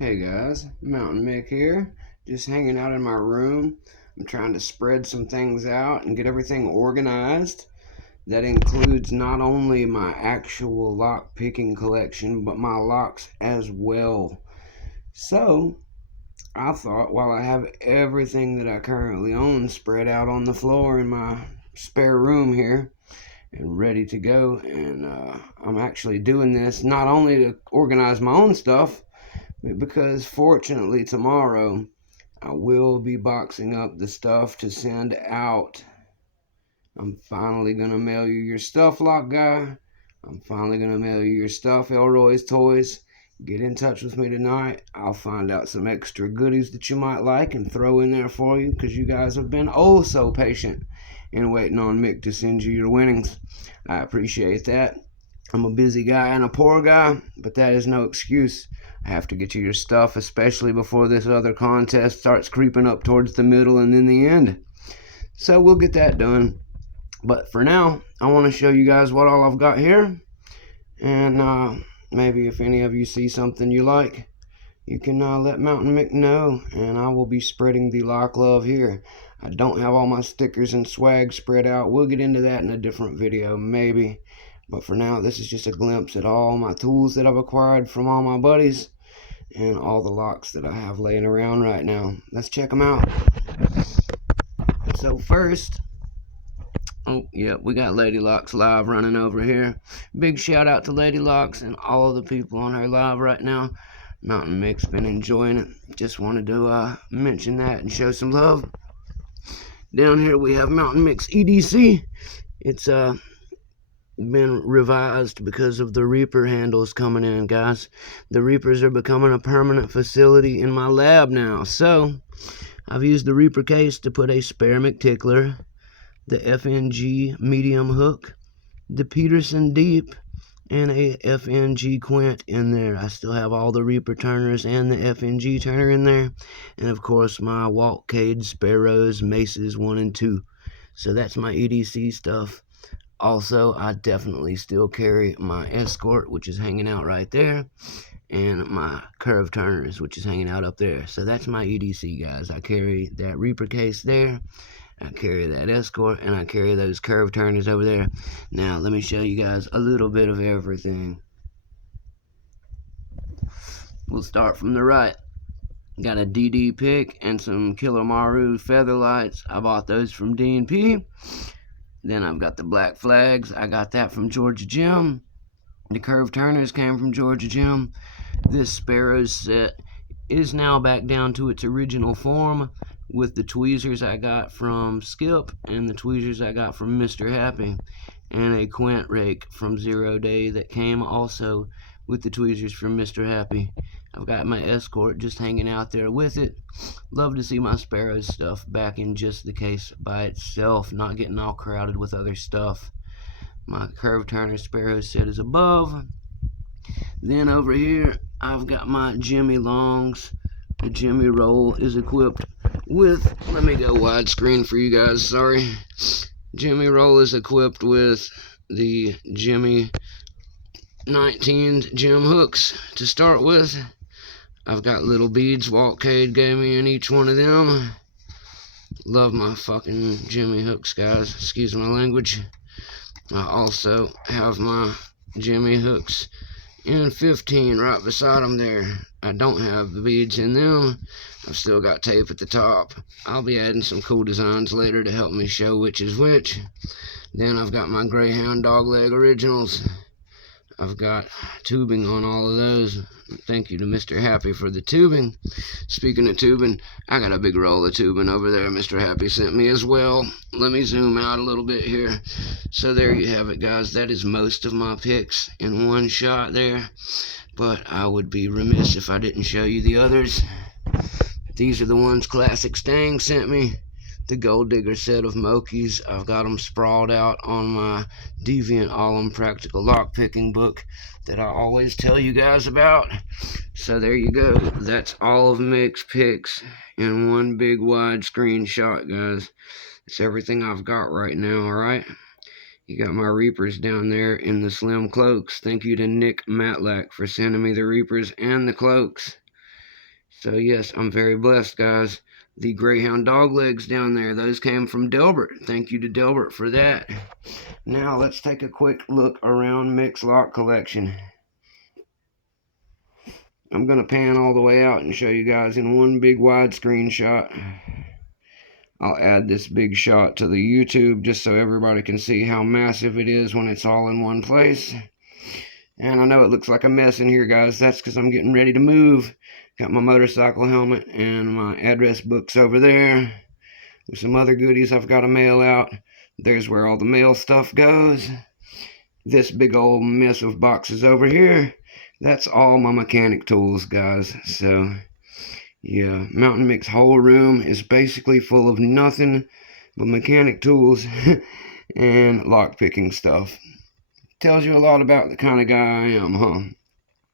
Hey guys, Mounta1nM1ck here, just hanging out in my room. I'm trying to spread some things out and get everything organized. That includes not only my actual lock picking collection, but my locks as well. So, I thought while I have everything that I currently own spread out on the floor in my spare room here and ready to go, and I'm actually doing this not only to organize my own stuff, because fortunately tomorrow I will be boxing up the stuff to send out. I'm finally gonna mail you your stuff, Lock Guy. I'm finally gonna mail you your stuff, Elroy's Toys. Get in touch with me tonight. I'll find out some extra goodies that you might like and throw in there for you, because you guys have been oh so patient in waiting on Mick to send you your winnings. I appreciate that. I'm a busy guy and a poor guy, but that is no excuse. I have to get you your stuff, especially before this other contest starts creeping up towards the middle and then the end. So we'll get that done. But for now, I want to show you guys what all I've got here. And maybe if any of you see something you like, you can let Mounta1nM1ck know, and I will be spreading the lock love here. I don't have all my stickers and swag spread out. We'll get into that in a different video, maybe. But for now, this is just a glimpse at all my tools that I've acquired from all my buddies and all the locks that I have laying around right now. Let's check them out. So first, oh yeah, we got Lady Locks live running over here. Big shout out to Lady Locks and all of the people on her live right now. Mounta1nM1ck's been enjoying it. Just wanted to mention that and show some love. Down here we have Mounta1nM1ck's EDC. It's been revised because of the Reaper handles coming in, guys. The Reapers are becoming a permanent facility in my lab now. So I've used the Reaper case to put a spare McTickler, the FNG medium hook, the Peterson deep, and a FNG quint in there. I still have all the Reaper turners and the FNG turner in there, and of course my Walkcade Sparrows Maces 1 and 2. So that's my EDC stuff. Also, I definitely still carry my Escort, which is hanging out right there, and my Curve Turners, which is hanging out up there. So that's my EDC, guys. I carry that Reaper case there, I carry that Escort, and I carry those Curve Turners over there. Now, let me show you guys a little bit of everything. We'll start from the right. Got a DD pick and some Killer Maru feather lights. I bought those from D&P. Then I've got the black flags. I got that from Georgia Jim. The Curve Turners came from Georgia Jim. This Sparrows set is now back down to its original form with the tweezers I got from Skip and the tweezers I got from Mr. Happy, and a quint rake from 0 Day that came also with the tweezers from Mr. Happy. I've got my Escort just hanging out there with it. Love to see my Sparrows stuff back in just the case by itself, not getting all crowded with other stuff. My Curve Turner Sparrow set is above. Then over here, I've got my Jimmy Longs. The Jimmy Roll is equipped with, let me go widescreen for you guys, sorry. Jimmy Roll is equipped with the Jimmy 19 Jim hooks to start with. I've got little beads Walkcade gave me in each one of them. Love my fucking Jimmy hooks, guys. Excuse my language. I also have my Jimmy hooks in 15 right beside them there. I don't have the beads in them. I've still got tape at the top. I'll be adding some cool designs later to help me show which is which. Then I've got my Greyhound Dogleg Originals. I've got tubing on all of those. Thank you to Mr. Happy for the tubing. Speaking of tubing, I got a big roll of tubing over there Mr. Happy sent me as well. Let me zoom out a little bit here. So there you have it, guys. That is most of my picks in one shot there. But I would be remiss if I didn't show you the others. These are the ones Classic Stang sent me. The Gold Digger set of Mokies. I've got them sprawled out on my Deviant All Practical Lockpicking book that I always tell you guys about. So there you go. That's all of Mick's picks in one big widescreen shot, guys. It's everything I've got right now, alright? You got my Reapers down there in the slim cloaks. Thank you to Nick Matlack for sending me the Reapers and the cloaks. So yes, I'm very blessed, guys. The Greyhound dog legs down there, those came from Delbert. Thank you to Delbert for that. Now let's take a quick look around Mick's lock collection. I'm going to pan all the way out and show you guys in one big widescreen shot. I'll add this big shot to the YouTube just so everybody can see how massive it is when it's all in one place. And I know it looks like a mess in here, guys. That's because I'm getting ready to move. Got my motorcycle helmet and my address books over there. With some other goodies I've got to mail out. There's where all the mail stuff goes. This big old mess of boxes over here, that's all my mechanic tools, guys. So, yeah, Mounta1nM1ck's whole room is basically full of nothing but mechanic tools and lock picking stuff. Tells you a lot about the kind of guy I am, huh?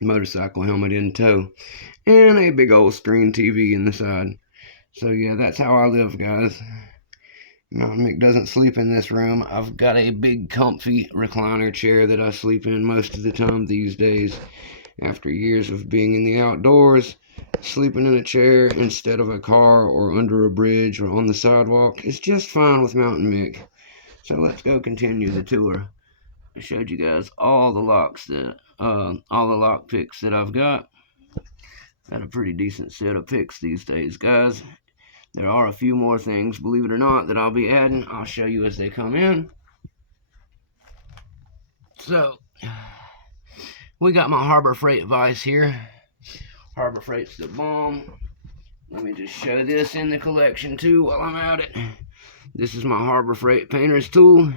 Motorcycle helmet in tow. And a big old screen TV in the side. So yeah, that's how I live, guys. Mounta1nM1ck doesn't sleep in this room. I've got a big comfy recliner chair that I sleep in most of the time these days. After years of being in the outdoors, sleeping in a chair instead of a car or under a bridge or on the sidewalk is just fine with Mounta1nM1ck. So let's go continue the tour. I showed you guys all the locks that, all the lock picks that I've got. Got a pretty decent set of picks these days, guys. There are a few more things, believe it or not, that I'll be adding. I'll show you as they come in. So, we got my Harbor Freight vise here. Harbor Freight's the bomb. Let me just show this in the collection too while I'm at it. This is my Harbor Freight painter's tool.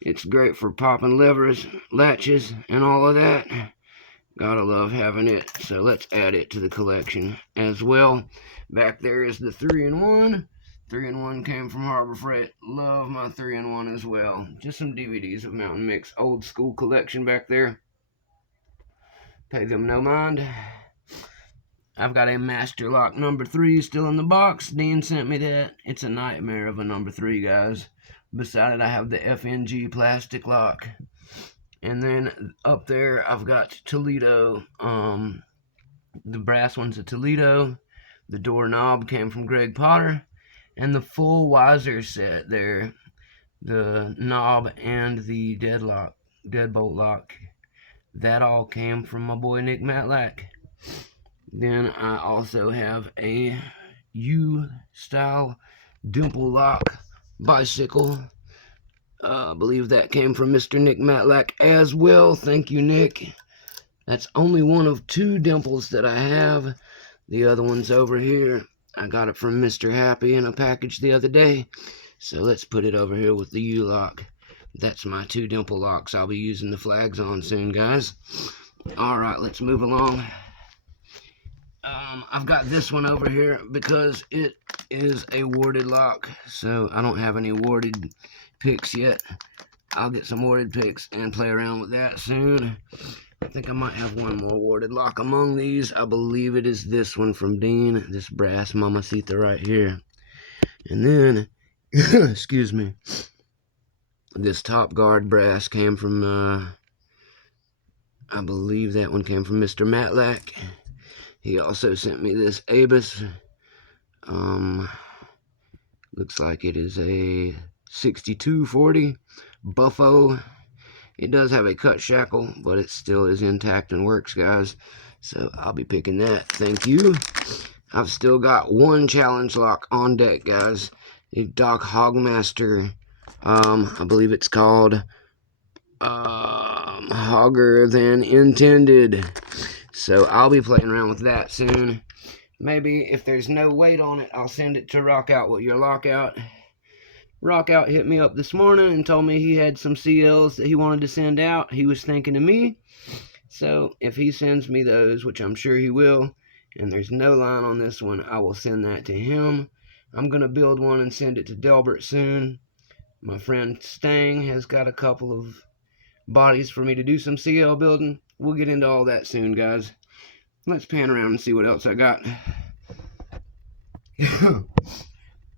It's great for popping levers, latches, and all of that. Gotta love having it, so let's add it to the collection as well. Back there is the 3-in-1. 3-in-1 came from Harbor Freight. Love my 3-in-1 as well. Just some DVDs of Mounta1nM1ck's old school collection back there. Pay them no mind. I've got a Master Lock number 3 still in the box. Dean sent me that. It's a nightmare of a number 3, guys. Beside it, I have the FNG plastic lock. And then up there, I've got Toledo. The brass one's a Toledo. The doorknob came from Greg Potter. And the full Weiser set there. The knob and the deadbolt lock. That all came from my boy Nick Matlack. Then I also have a U-style dimple lock bicycle. I believe that came from Mr. Nick Matlack as well. Thank you, Nick. That's only one of 2 dimples that I have. The other one's over here. I got it from Mr. Happy in a package the other day. So let's put it over here with the U-lock. That's my 2 dimple locks I'll be using the flags on soon, guys. Alright, let's move along. I've got this one over here because it is a warded lock. So I don't have any warded picks yet. I'll get some warded picks and play around with that soon. I think I might have one more warded lock among these. I believe it is this one from Dean, this brass Mamacita right here. And then, excuse me, this top guard brass came from, I believe that one came from Mr. Matlack. He also sent me this Abus. Looks like it is a 6240 Buffo. It does have a cut shackle, but it still is intact and works, guys. So I'll be picking that. Thank you. I've still got one challenge lock on deck, guys. A Doc Hogmaster. I believe it's called Hogger Than Intended. So I'll be playing around with that soon. Maybe if there's no weight on it, I'll send it to Rock Out with your lockout. Rock Out hit me up this morning and told me he had some CLs that he wanted to send out. He was thinking of me. So if he sends me those, which I'm sure he will, and there's no line on this one, I will send that to him. I'm going to build one and send it to Delbert soon. My friend Stang has got a couple of bodies for me to do some CL building. We'll get into all that soon, guys. Let's pan around and see what else I got.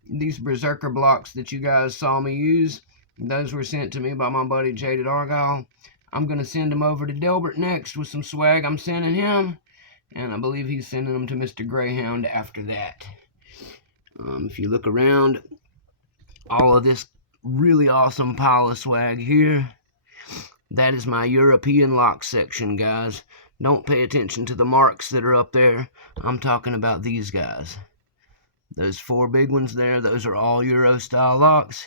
These Berserker blocks that you guys saw me use, those were sent to me by my buddy Jaded Argyle. I'm going to send them over to Delbert next with some swag I'm sending him. and I believe he's sending them to Mr. Greyhound after that. If you look around, all of this really awesome pile of swag here, that is my European lock section, guys. Don't pay attention to the marks that are up there. I'm talking about these guys. Those 4 big ones there, those are all Euro style locks.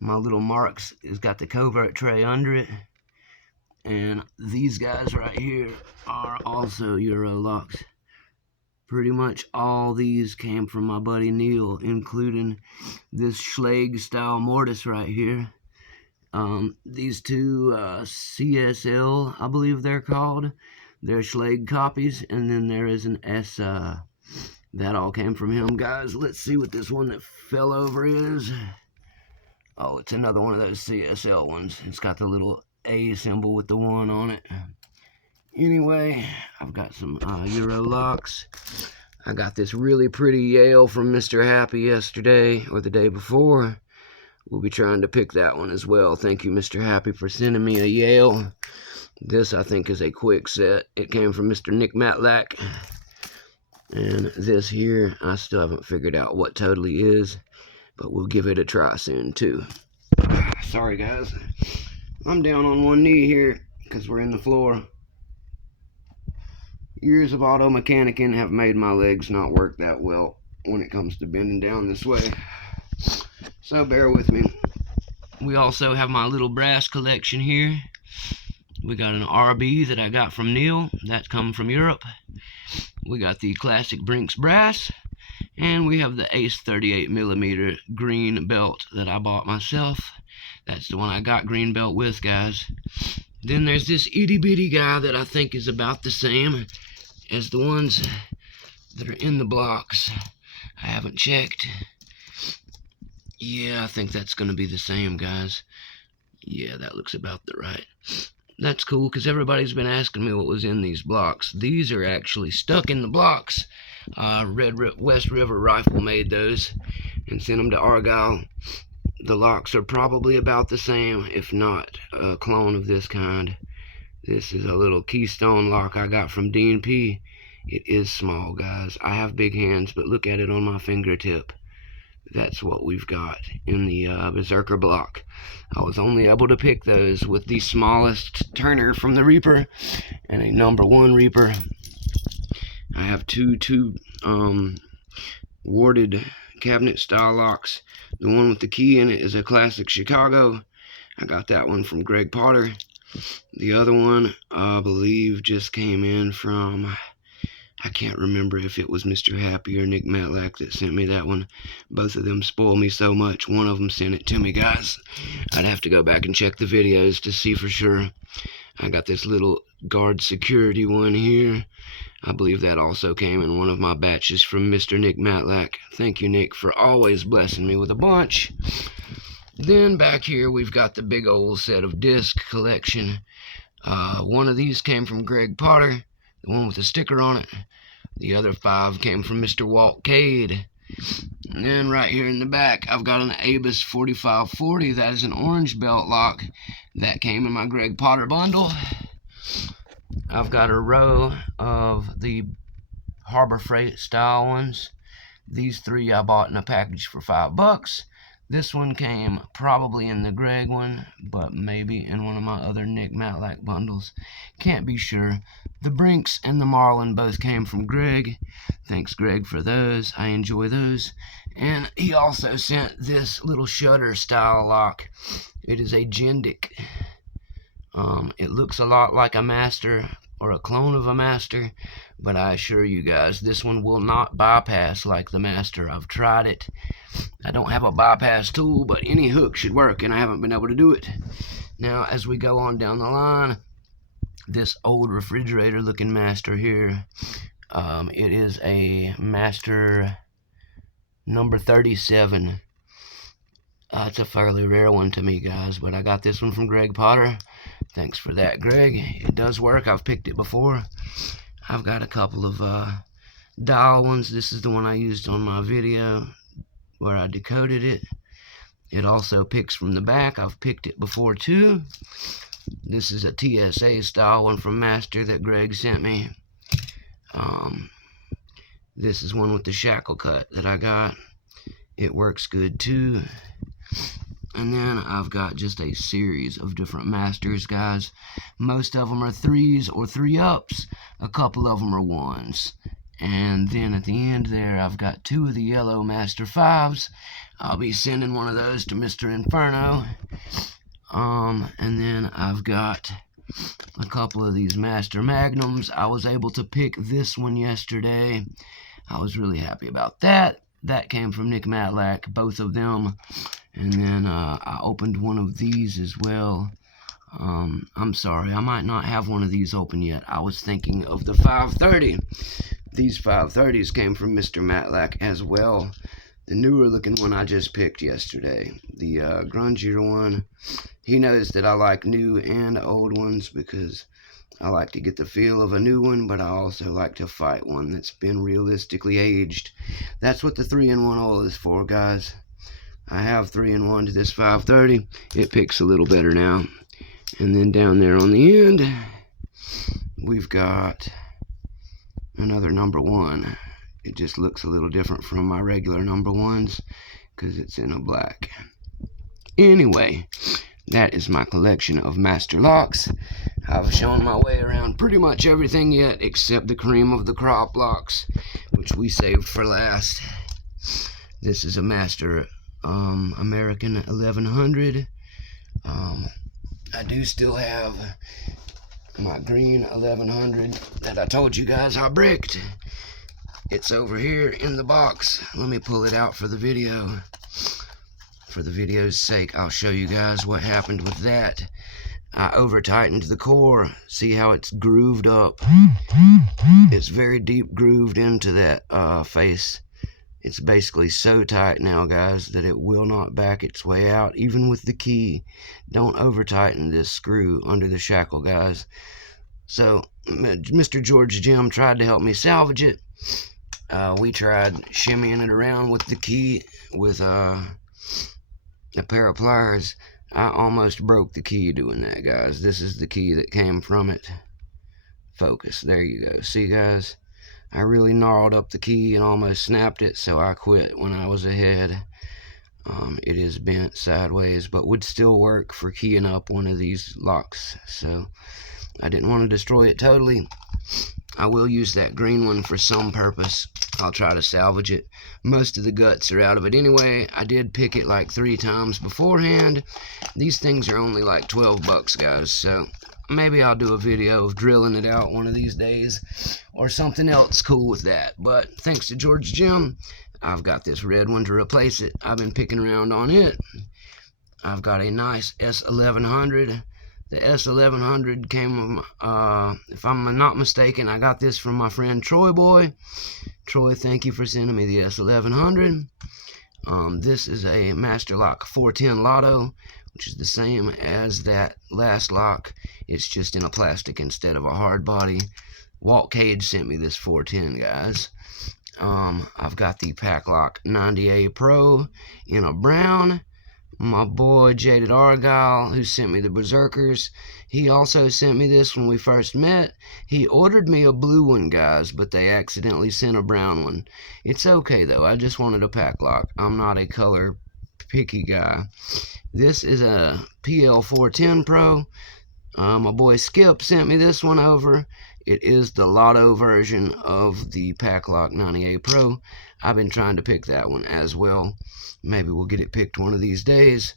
My little marks has got the covert tray under it. And these guys right here are also Euro locks. Pretty much all these came from my buddy Neil, including this Schlage style mortise right here. These two CSL, I believe they're called. They're Schlage copies, and then there is an S. That all came from him, guys. Let's see what this one that fell over is. Oh, it's another one of those CSL ones. It's got the little A symbol with the 1 on it. Anyway, I've got some Euro locks. I got this really pretty Yale from Mr. Happy yesterday or the day before. We'll be trying to pick that one as well. Thank you, Mr. Happy, for sending me a Yale. This, I think, is a quick set. It came from Mr. Mounta1nM1ck. And this here, I still haven't figured out what totally is, but we'll give it a try soon, too. Sorry, guys. I'm down on one knee here because we're in the floor. Years of auto mechanicking have made my legs not work that well when it comes to bending down this way. So bear with me. We also have my little brass collection here. We got an RB that I got from Neil. That's come from Europe. We got the classic Brinks brass. And we have the Ace 38mm green belt that I bought myself. That's the one I got green belt with, guys. Then there's this itty bitty guy that I think is about the same as the ones that are in the blocks. I haven't checked. Yeah, I think that's going to be the same, guys. Yeah, that looks about the right. That's cool, because everybody's been asking me what was in these blocks. These are actually stuck in the blocks. West River Rifle made those and sent them to Argyle. The locks are probably about the same, if not a clone of this kind. This is a little Keystone lock I got from D&P. It is small, guys. I have big hands, but look at it on my fingertip. That's what we've got in the Berserker block. I was only able to pick those with the smallest turner from the Reaper and a #1 Reaper. I have two warded cabinet style locks. The one with the key in it is a classic Chicago. I got that one from Greg Potter. The other one, I believe, just came in from, I can't remember if it was Mr. Happy or Nick Matlack that sent me that one. Both of them spoil me so much. One of them sent it to me, guys. I'd have to go back and check the videos to see for sure. I got this little guard security one here. I believe that also came in one of my batches from Mr. Nick Matlack. Thank you, Nick, for always blessing me with a bunch. Then back here we've got the big old set of disc collection. One of these came from Greg Potter, the one with the sticker on it. The other 5 came from Mr. Walt Cade. And then right here in the back, I've got an Abus 4540. That is an orange belt lock. That came in my Greg Potter bundle. I've got a row of the Harbor Freight style ones. These 3 I bought in a package for $5. This one came probably in the Greg one, but maybe in one of my other Nick Matlack bundles. Can't be sure. The Brinks and the Marlin both came from Greg. Thanks, Greg, for those. I enjoy those. And he also sent this little shutter style lock. It is a Gendic. It looks a lot like a Master or a clone of a Master, but I assure you guys, this one will not bypass like the Master. I've tried it. I don't have a bypass tool, but any hook should work, and I haven't been able to do it. Now, as we go on down the line, this old refrigerator looking Master here, it is a Master number 37. It's a fairly rare one to me, guys, but I got this one from Greg Potter. Thanks for that, Greg. It does work. I've picked it before. I've got a couple of dial ones. This is the one I used on my video where I decoded it. It also picks from the back. I've picked it before too. This is a TSA style one from Master that Greg sent me. This is one with the shackle cut that I got. It works good too. And then I've got just a series of different masters, guys. Most of them are 3s or 3-ups. A couple of them are 1s. And then at the end there, I've got 2 of the yellow Master 5s. I'll be sending one of those to Mr. Inferno. And then I've got a couple of these Master Magnums. I was able to pick this one yesterday. I was really happy about that. That came from Nick Matlack, both of them. And then I opened one of these as well. I'm sorry, I might not have one of these open yet. I was thinking of the 530. These 530s came from Mr. Matlack as well. The newer looking one I just picked yesterday. The grungier one. He knows that I like new and old ones because I like to get the feel of a new one, but I also like to fight one that's been realistically aged. That's what the 3-in-1 oil is for, guys. I have 3-in-1 to this 530. It picks a little better now. And then down there on the end, we've got another number 1. It just looks a little different from my regular number 1s because it's in a black. Anyway, that is my collection of master locks. I've shown my way around pretty much everything yet except the cream of the crop locks, which we saved for last. This is a master American 1100. I do still have my green 1100 that I told you guys I bricked. It's over here in the box. Let me pull it out for the video. For the video's sake, I'll show you guys what happened with that. I over-tightened the core. See how it's grooved up? It's very deep grooved into that face. It's basically so tight now, guys, that it will not back its way out, even with the key. Don't over-tighten this screw under the shackle, guys. So, Mr. George Jim tried to help me salvage it. We tried shimmying it around with the key with a pair of pliers. I almost broke the key doing that, guys. This is the key that came from it. Focus. There you go. See, guys? I really gnarled up the key and almost snapped it, so I quit when I was ahead. It is bent sideways, but would still work for keying up one of these locks. So I didn't want to destroy it totally. I will use that green one for some purpose. I'll try to salvage it. Most of the guts are out of it anyway. I did pick it like 3 times beforehand. These things are only like 12 bucks, guys, so maybe I'll do a video of drilling it out one of these days or something else cool with that. But thanks to George Jim, I've got this red one to replace it. I've been picking around on it. I've got a nice S1100. The S1100 came, if I'm not mistaken, I got this from my friend Troy Boy. Troy, thank you for sending me the S1100. This is a Master Lock 410 Lotto, which is the same as that last lock. It's just in a plastic instead of a hard body. Walt Cage sent me this 410, guys. I've got the Pack Lock 90A Pro in a brown. My boy Jaded Argyle, who sent me the Berserkers, he also sent me this when we first met. He ordered me a blue one, guys, but they accidentally sent a brown one. It's okay, though. I just wanted a pack lock. I'm not a color picky guy. This is a PL410 Pro. My boy Skip sent me this one over. It is the Lotto version of the Pack Lock 90A Pro. I've been trying to pick that one as well. Maybe we'll get it picked one of these days.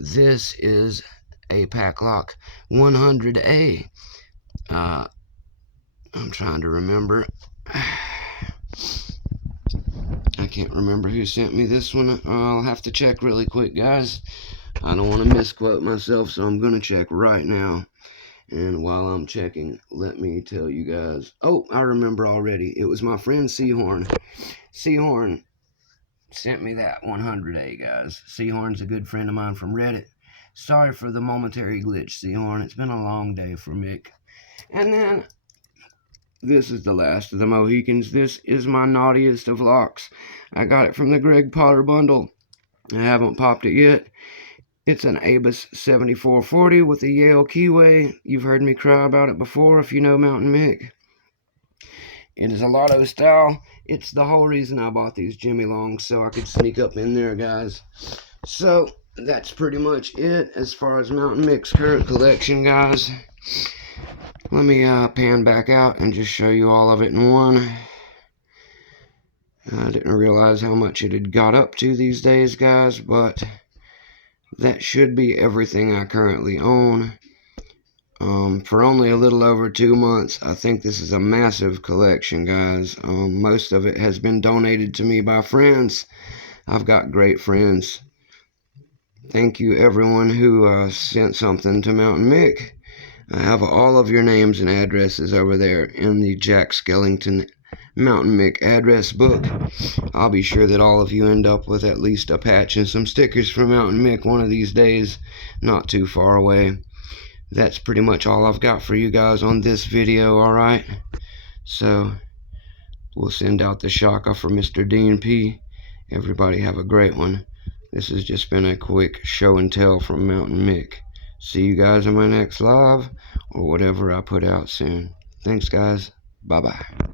This is a Pack Lock 100A. I'm trying to remember. I can't remember who sent me this one. I'll have to check really quick, guys. I don't want to misquote myself, so I'm going to check right now. And while I'm checking, let me tell you guys. Oh, I remember already. It was my friend Seahorn. Seahorn sent me that 100A, guys. Seahorn's a good friend of mine from Reddit. Sorry for the momentary glitch, Seahorn. It's been a long day for Mick. And then, this is the last of the Mohicans. This is my naughtiest of locks. I got it from the Greg Potter bundle. I haven't popped it yet. It's an Abus 7440 with a Yale keyway. You've heard me cry about it before if you know Mounta1nM1ck. It is a lotto style. It's the whole reason I bought these Jimmy Longs, so I could sneak up in there, guys. So that's pretty much it as far as Mounta1nM1ck's current collection, guys. Let me pan back out and just show you all of it in one. I didn't realize how much it had got up to these days, guys, but that should be everything I currently own. For only a little over 2 months, I think this is a massive collection, guys. Most of it has been donated to me by friends. I've got great friends. Thank you, everyone who sent something to Mounta1nM1ck. I have all of your names and addresses over there in the Jack Skellington Mounta1nM1ck address book. I'll be sure that all of you end up with at least a patch and some stickers from Mounta1nM1ck one of these days, not too far away. That's pretty much all I've got for you guys on this video, alright? So, we'll send out the shaka for Mr. Dean P. Everybody have a great one. This has just been a quick show and tell from Mounta1nM1ck. See you guys in my next live, or whatever I put out soon. Thanks, guys. Bye-bye.